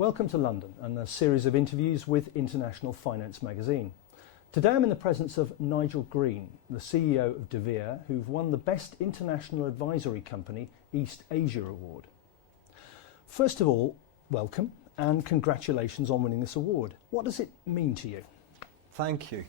Welcome to London and a series of interviews with International Finance magazine. Today I'm in the presence of Nigel Green, the CEO of Devere, who've won the Best International Advisory Company East Asia Award. First of all, welcome and congratulations on winning this award. What does it mean to you? Thank you.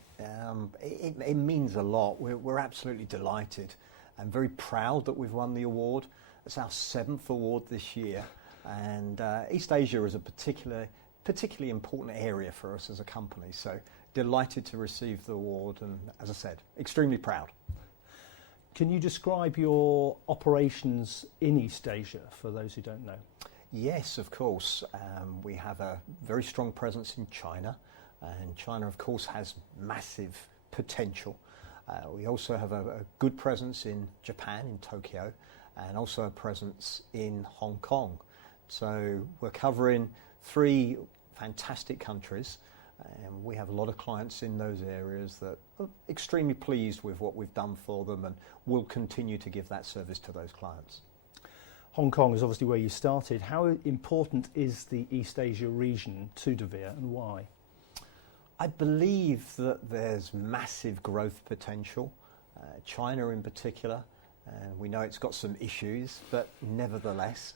It means a lot. We're absolutely delighted and very proud that we've won the award. It's our 7th award this year, and East Asia is a particularly important area for us as a company. So delighted to receive the award, and as I said, extremely proud. Can you describe your operations in East Asia for those who don't know? Yes, of course. We have a very strong presence in China, and China, of course, has massive potential. We also have a good presence in Japan, in Tokyo, and also a presence in Hong Kong. So we're covering 3 fantastic countries, and we have a lot of clients in those areas that are extremely pleased with what we've done for them, and will continue to give that service to those clients. Hong Kong is obviously where you started. How important is the East Asia region to Devere, and why? I believe that there's massive growth potential, China in particular, and we know it's got some issues, but nevertheless,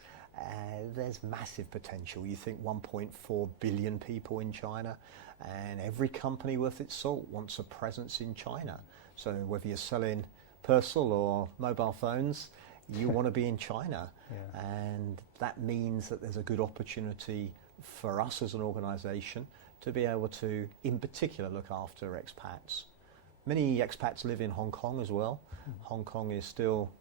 there's massive potential. You think 1.4 billion people in China, and every company worth its salt wants a presence in China. So whether you're selling personal or mobile phones, you want to be in China. Yeah. And that means that there's a good opportunity for us as an organisation to be able to, in particular, look after expats. Many expats live in Hong Kong as well. Hong Kong is still,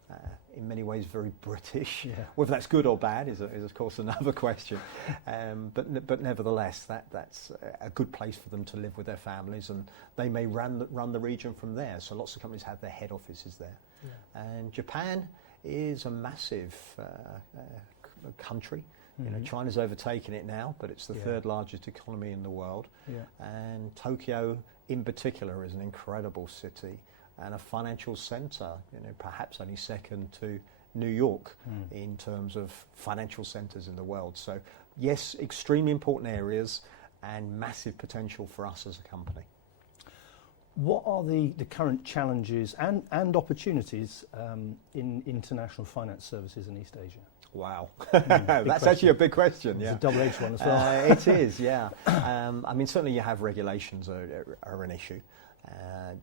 in many ways, very British. Yeah. Whether that's good or bad is of course, another question. But nevertheless, that's a good place for them to live with their families, and they may run the region from there. So lots of companies have their head offices there. Yeah. And Japan is a massive country. You know, China's overtaken it now, but it's the 3rd largest economy in the world. Yeah. And Tokyo, in particular, is an incredible city and a financial centre. You know, perhaps only second to New York in terms of financial centres in the world. So, yes, extremely important areas and massive potential for us as a company. What are the current challenges and opportunities in international finance services in East Asia? Wow, that's actually a big question. It's a double-edged one as well. It is, yeah. I mean, certainly you have regulations are an issue,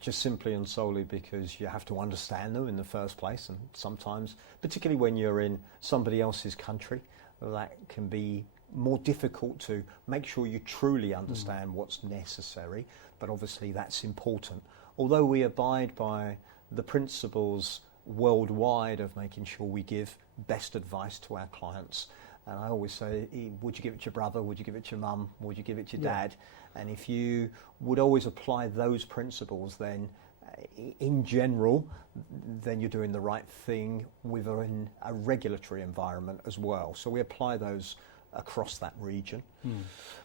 just simply and solely because you have to understand them in the first place, and sometimes, particularly when you're in somebody else's country, that can be more difficult to make sure you truly understand what's necessary, but obviously that's important. Although we abide by the principles worldwide of making sure we give best advice to our clients. And I always say, would you give it to your brother? Would you give it to your mum? Would you give it to your dad? And if you would always apply those principles, then in general, then you're doing the right thing within a regulatory environment as well. So we apply those across that region.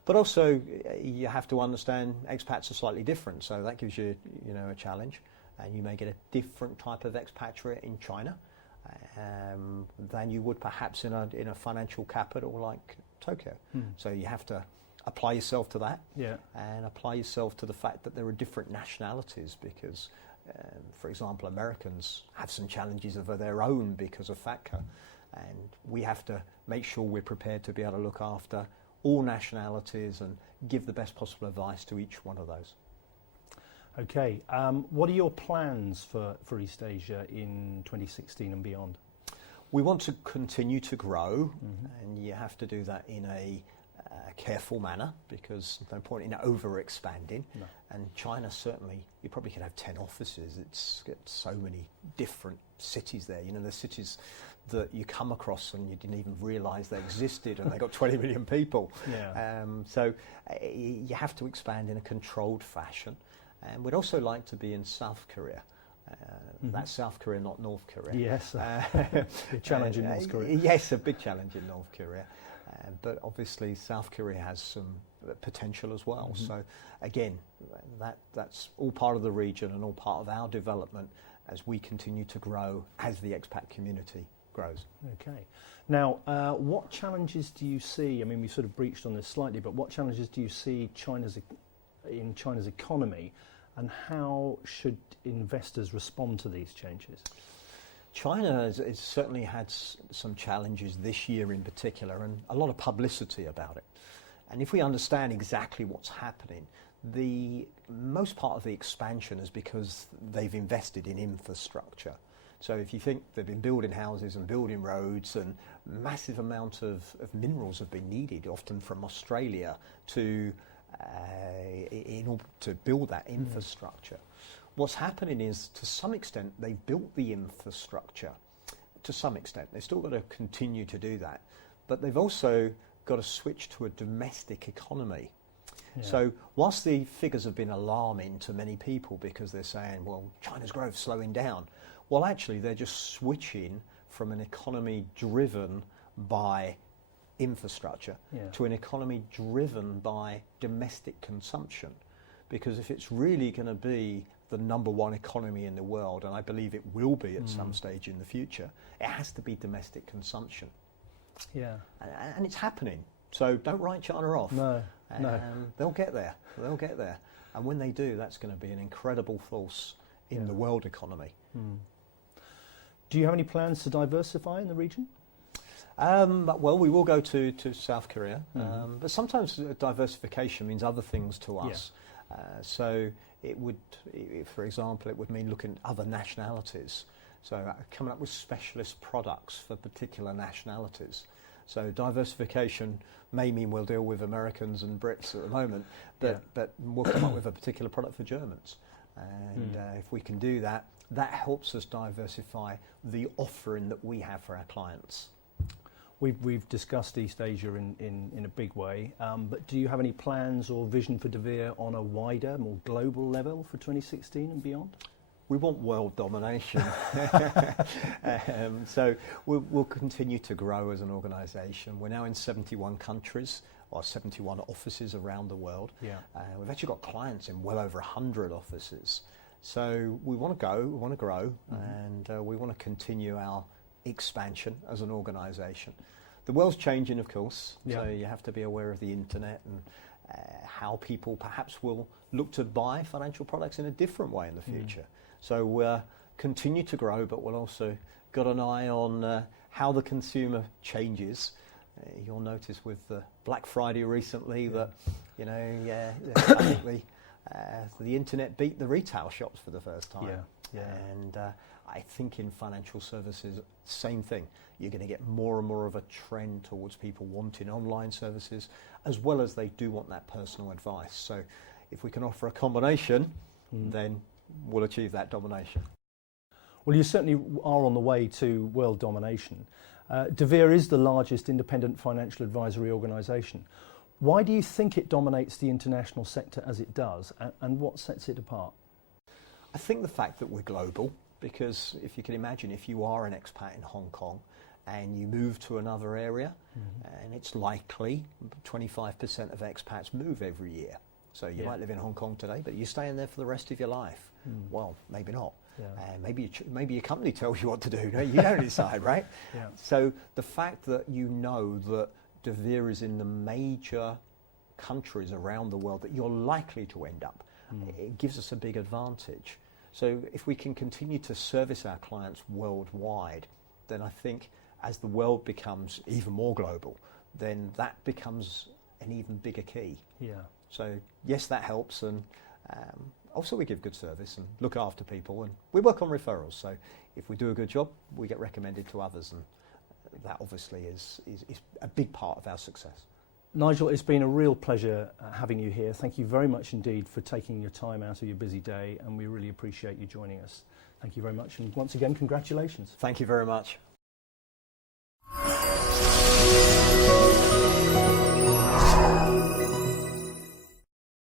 But also you have to understand expats are slightly different, so that gives you a challenge. And you may get a different type of expatriate in China than you would perhaps in a financial capital like Tokyo. So you have to apply yourself to that, and apply yourself to the fact that there are different nationalities because, for example, Americans have some challenges of their own because of FATCA, and we have to make sure we're prepared to be able to look after all nationalities and give the best possible advice to each one of those. Okay, what are your plans for East Asia in 2016 and beyond? We want to continue to grow, and you have to do that in a careful manner because there's no point in over-expanding. No. And China, certainly, you probably could have 10 offices. It's got so many different cities there. You know, there's cities that you come across and you didn't even realise they existed, and they got 20 million people. Yeah. So you have to expand in a controlled fashion. And we'd also like to be in South Korea. That's South Korea, not North Korea. Yes, a challenge in North Korea. Yes, a big challenge in North Korea. But obviously South Korea has some potential as well. So again, that's all part of the region and all part of our development as we continue to grow as the expat community grows. Okay. Now, what challenges do you see? I mean, we sort of breached on this slightly, but what challenges do you see in China's economy, and how should investors respond to these changes? China has certainly had some challenges this year in particular, and a lot of publicity about it. And if we understand exactly what's happening, the most part of the expansion is because they've invested in infrastructure. So if you think they've been building houses and building roads, and massive amount of minerals have been needed, often from Australia, in order to build that infrastructure. What's happening is, to some extent, they've built the infrastructure. To some extent, they've still got to continue to do that, but they've also got to switch to a domestic economy. Yeah. So whilst the figures have been alarming to many people because they're saying, well, China's growth slowing down, well, actually, they're just switching from an economy driven by infrastructure to an economy driven by domestic consumption. Because if it's really going to be the number one economy in the world, and I believe it will be at some stage in the future, it has to be domestic consumption. Yeah. And it's happening. So don't write China off. No. They'll get there. They'll get there. And when they do, that's going to be an incredible force in the world economy. Do you have any plans to diversify in the region? Well, we will go to South Korea, but sometimes diversification means other things to us. So it would, for example, it would mean looking at other nationalities. So coming up with specialist products for particular nationalities. So diversification may mean we'll deal with Americans and Brits at the moment, but we'll come up with a particular product for Germans. And if we can do that, that helps us diversify the offering that we have for our clients. We've discussed East Asia in a big way, but do you have any plans or vision for Devere on a wider, more global level for 2016 and beyond? We want world domination. So we'll continue to grow as an organisation. We're now in 71 countries, or 71 offices around the world. We've actually got clients in well over 100 offices. So we want to go, we want to grow, and we want to continue our expansion as an organisation. The world's changing, of course, so you have to be aware of the internet and how people perhaps will look to buy financial products in a different way in the future. So we'll continue to grow, but we'll also got an eye on how the consumer changes. You'll notice with Black Friday recently that, I think the internet beat the retail shops for the first time. And I think in financial services, same thing. You're going to get more and more of a trend towards people wanting online services, as well as they do want that personal advice. So if we can offer a combination, then we'll achieve that domination. Well, you certainly are on the way to world domination. Devere is the largest independent financial advisory organisation. Why do you think it dominates the international sector as it does, and what sets it apart? I think the fact that we're global, because if you can imagine, if you are an expat in Hong Kong and you move to another area, and it's likely 25% of expats move every year. So you might live in Hong Kong today, but you're staying there for the rest of your life. Well, maybe not. Maybe your company tells you what to do. No, you don't decide, right? So the fact that you know that Devere is in the major countries around the world that you're likely to end up, it gives us a big advantage. So if we can continue to service our clients worldwide, then I think as the world becomes even more global, then that becomes an even bigger key. So yes, that helps, and also we give good service and look after people, and we work on referrals. So if we do a good job, we get recommended to others, and that obviously is a big part of our success. Nigel, it's been a real pleasure having you here. Thank you very much indeed for taking your time out of your busy day, and we really appreciate you joining us. Thank you very much, and once again, congratulations. Thank you very much.